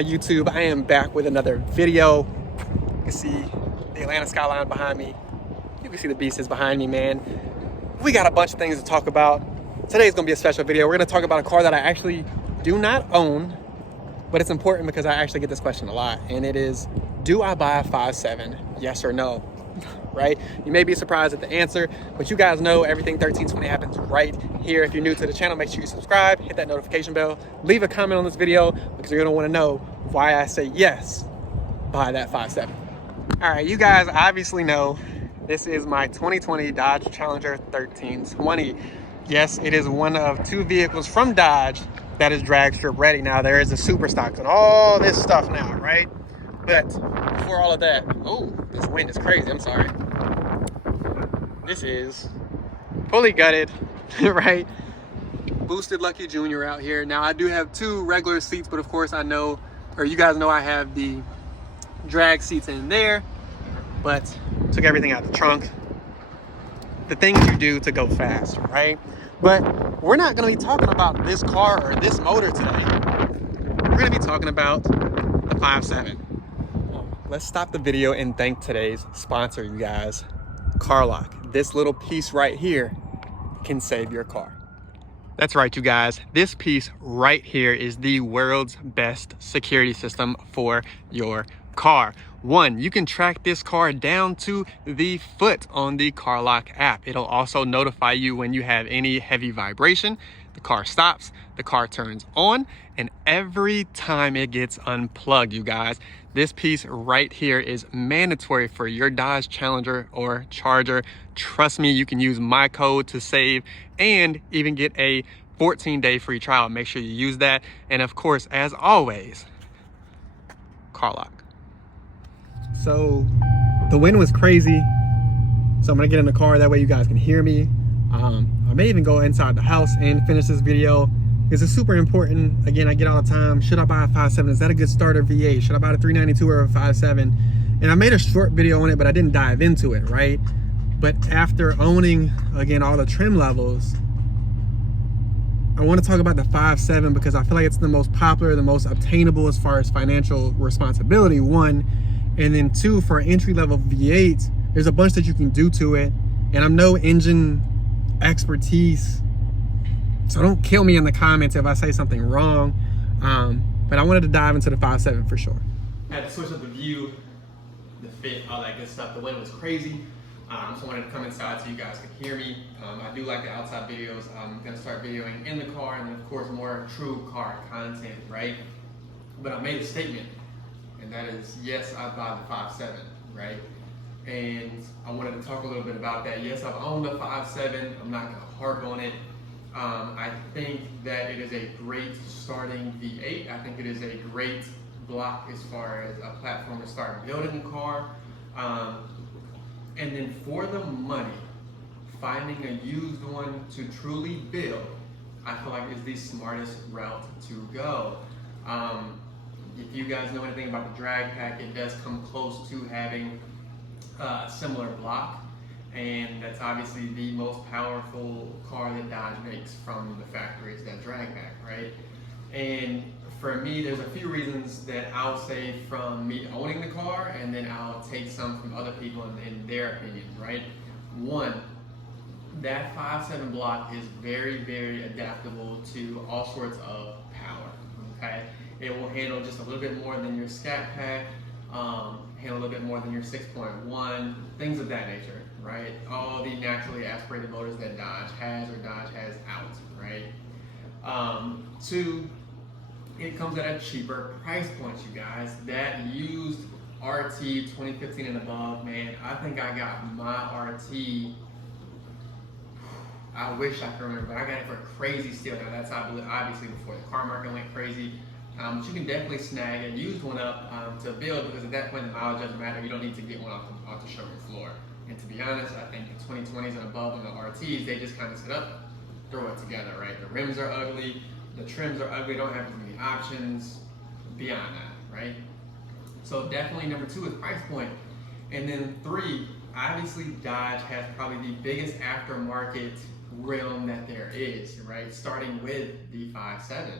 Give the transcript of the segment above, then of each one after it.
on YouTube? I am back with another video. You can see the Atlanta skyline behind me. You can see the beasts behind me, man. We got a bunch of things to talk about. Today's gonna be a special video. We're gonna talk about a car that I actually do not own, but it's important because I actually get this question a lot, and it is, do I buy a 5.7? Yes or no? Right? You may be surprised at the answer, but you guys know everything 1320 happens right here. If you're new to the channel, make sure you subscribe, hit that notification bell, leave a comment on this video because you're gonna wanna know why I say yes, buy that 5.7. All right, you guys obviously know this is my 2020 Dodge Challenger 1320. Yes, it is one of two vehicles from Dodge that is drag strip ready. Now there is the super stocks and all this stuff now, right? But before all of that, oh, this wind is crazy, I'm sorry. This is fully gutted, right? Boosted Lucky Junior out here. Now I do have two regular seats, but of course I know, or you guys know I have the drag seats in there, but took everything out of the trunk. The things you do to go fast, right? But we're not gonna be talking about this car or this motor today. We're gonna be talking about the 5.7. Let's stop the video and thank today's sponsor, you guys. Car Lock. This little piece right here can save your car. That's right, you guys. This piece right here is the world's best security system for your car. One, you can track this car down to the foot on the Car Lock app. It'll also notify you when you have any heavy vibration. The car stops, the car turns on, and every time it gets unplugged, you guys, this piece right here is mandatory for your Dodge Challenger or Charger. Trust me, you can use my code to save and even get a 14-day free trial. Make sure you use that. And of course, as always, Car Lock. So the wind was crazy, so I'm gonna get in the car, that way you guys can hear me. I may even go inside the house and finish this video because it's super important. Again, I get all the time, should I buy a 5.7? Is that a good starter V8? Should I buy a 392 or a 5.7? And I made a short video on it, but I didn't dive into it, right? But after owning, again, all the trim levels, I want to talk about the 5.7 because I feel like it's the most popular, the most obtainable as far as financial responsibility, one. And then two, for an entry-level V8, there's a bunch that you can do to it. And I'm no engine expertise, so don't kill me in the comments if I say something wrong. But I wanted to dive into the 5.7 for sure. I had to switch up the view, the fit, all that good stuff. The wind was crazy. So I wanted to come inside so you guys could hear me. I do like the outside videos. I'm gonna start videoing in the car and then of course more true car content, right? But I made a statement, and that is, yes, I buy the 5.7, right? And I wanted to talk a little bit about that. Yes, I've owned a 5.7. I'm not gonna harp on it. I think that it is a great starting V8. I think it is a great block as far as a platform to start building a car. And then for the money, finding a used one to truly build, I feel like is the smartest route to go. If you guys know anything about the drag pack, it does come close to having a similar block, and that's obviously the most powerful car that Dodge makes from the factory is that drag pack, right? And for me, there's a few reasons that I'll say from me owning the car, and then I'll take some from other people in their opinions, right? One, that 5.7 block is very, very adaptable to all sorts of power, okay? It will handle just a little bit more than your SCATPACK, handle a little bit more than your 6.1, things of that nature, right? All the naturally aspirated motors that Dodge has or Dodge has out, right? Two, it comes at a cheaper price point, you guys. That used RT 2015 and above, man, I think I got my RT, I wish I could remember, but I got it for a crazy steal. Now that's obviously before the car market went crazy. But you can definitely snag a used one up to build, because at that point the mileage doesn't matter. You don't need to get one off the showroom floor. And to be honest, I think the 2020s and above and the RTs, they just kind of sit up, throw it together, right? The rims are ugly, the trims are ugly, don't have as many options beyond that, right? So definitely number two is price point. And then three, obviously Dodge has probably the biggest aftermarket realm that there is, right? Starting with the 5.7.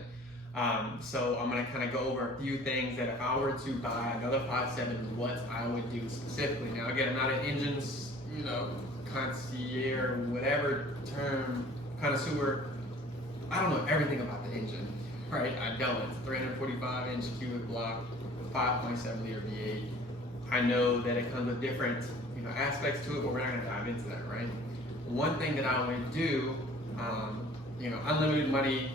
So I'm gonna kind of go over a few things that if I were to buy another 5.7, what I would do specifically. Now again, I'm not an engines, concierge, whatever term, connoisseur. I don't know everything about the engine, right? I don't. It's a 345-inch cubic block, 5.7 liter V8. I know that it comes with different, aspects to it, but we're not gonna dive into that, right? One thing that I would do, unlimited money,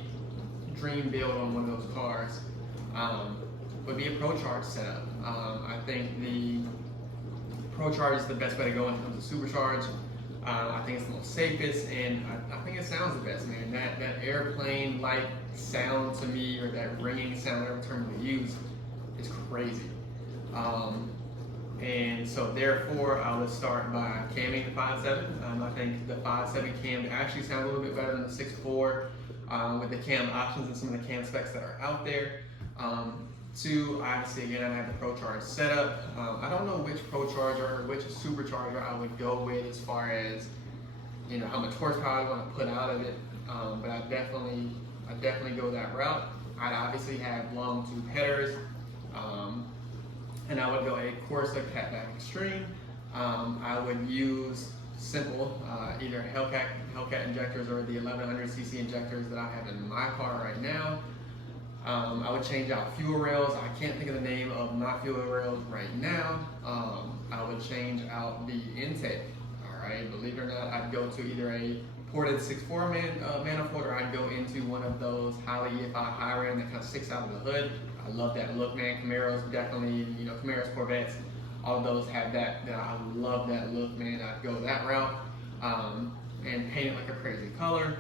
dream build on one of those cars, would be a Pro Charge setup. I think the Pro Charge is the best way to go when it comes to supercharge. I think it's the most safest, and I think it sounds the best, man. That airplane-like sound to me, or that ringing sound, whatever term we use, is crazy. And so therefore, I would start by camming the 5.7. I think the 5.7 cam actually sounds a little bit better than the 6.4 with the cam options and some of the cam specs that are out there. Two, obviously, again, I have the Pro Charge setup. I don't know which Pro Charger or which supercharger I would go with as far as, how much horsepower I want to put out of it. But I definitely go that route. I'd obviously have long tube headers. And I would go a Corsa Catback Extreme. I would use simple, either hellcat injectors or the 1100cc injectors that I have in my car right now. I would change out fuel rails. I can't think of the name of my fuel rails right now. I would change out the intake. All right, believe it or not, I'd go to either a ported 6.4 manifold, or I'd go into one of those highly EFI high ram that kind of sticks out of the hood. I love that look, man. Camaros, definitely, Camaros, Corvettes, all of those have that. I love that look, man. I'd go that route and paint it like a crazy color.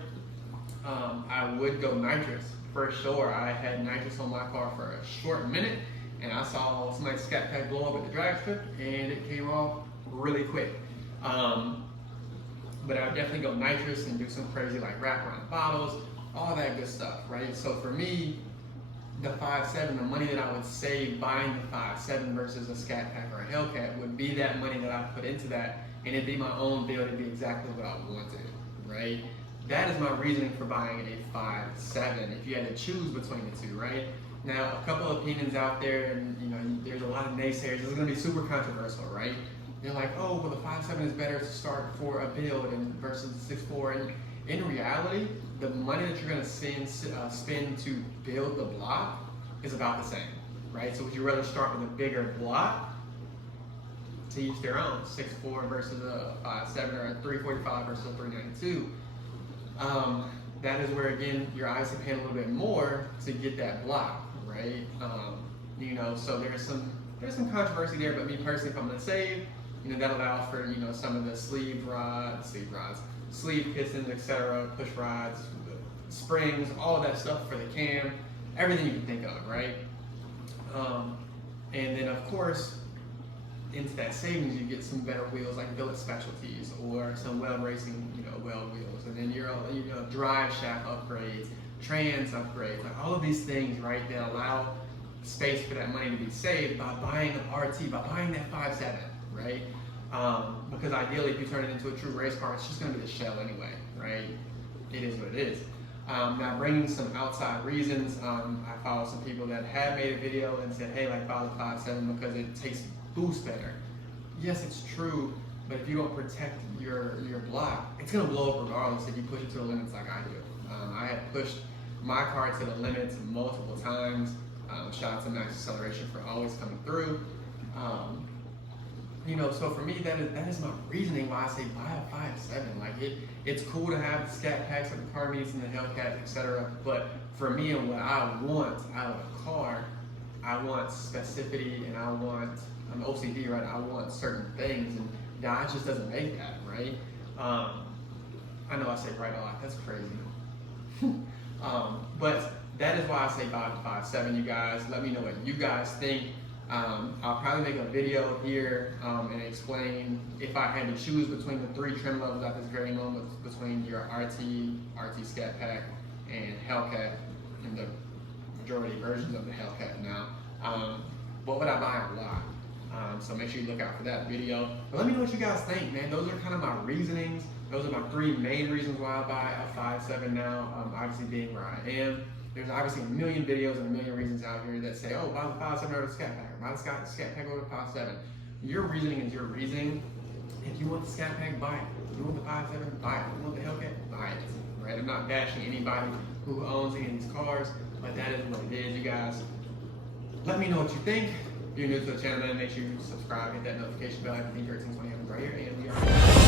I would go nitrous for sure. I had nitrous on my car for a short minute, and I saw somebody's SCATPACK blow up at the drag strip, and it came off really quick. But I would definitely go nitrous and do some crazy like wraparound bottles, all that good stuff, right? So for me, the 5.7, the money that I would save buying the 5.7 versus a SCATPACK or a hellcat would be that money that I put into that, and it'd be my own build. It'd be exactly what I wanted, right? That is my reasoning for buying a 5.7 if you had to choose between the two, right? Now, a couple of opinions out there, and there's a lot of naysayers. This is going to be super controversial, right? They're like, oh, well, the 5.7 is better to start for a build versus the 6.4. And in reality, the money that you're going to spend to build the block is about the same, right? So would you rather start with a bigger block? To each their own. 6.4 versus a 5.7, or a 345 versus a 392. That is where, again, you're obviously paying a little bit more to get that block, right? So there's some controversy there, but me personally, if I'm gonna save, that allows for, some of the sleeve pistons, etc., push rods, springs, all of that stuff for the cam, everything you can think of, right? And then of course, into that savings, you get some better wheels like billet specialties or some weld racing, weld wheels, and then your drive shaft upgrades, trans upgrades, like all of these things, right, that allow space for that money to be saved by buying an RT, by buying that 5.7, right? Because ideally, if you turn it into a true race car, it's just going to be the shell anyway, right? It is what it is. Now, bringing some outside reasons, I follow some people that have made a video and said, hey, like, buy the 5.7 because it takes boost better. Yes, it's true, but if you don't protect your block, it's gonna blow up regardless if you push it to the limits like I do. I have pushed my car to the limits multiple times. Shout out to Max Acceleration for always coming through. So for me, that is my reasoning why I say buy a 5.7. Like it's cool to have the SCATPACks and the Carbies and the Hellcats, etc. But for me and what I want out of a car, I want specificity, and I'm OCD, right? I want certain things, and Dodge just doesn't make that, right? I know I say right a lot, that's crazy. But that is why I say buy the 5.7, you guys. Let me know what you guys think. I'll probably make a video here and explain if I had to choose between the three trim levels at this very moment, between your RT SCATPACK, and Hellcat, and the majority versions of the Hellcat now. What would I buy and why? So make sure you look out for that video. But let me know what you guys think, man. Those are kind of my reasonings. Those are my three main reasons why I buy a 5.7 now, obviously being where I am. There's obviously a million videos and a million reasons out here that say, oh, buy the 5.7 over the SCATPACK, or buy the SCATPACK over the 5.7. Your reasoning is your reasoning. If you want the SCATPACK, buy it. If you want the 5.7, buy it. If you want the hellcat, buy it. Right? I'm not bashing anybody who owns any of these cars, but that is what it is, you guys. Let me know what you think. If you're new to the channel, then make sure you subscribe, hit that notification bell, everything 1320 right here, and we are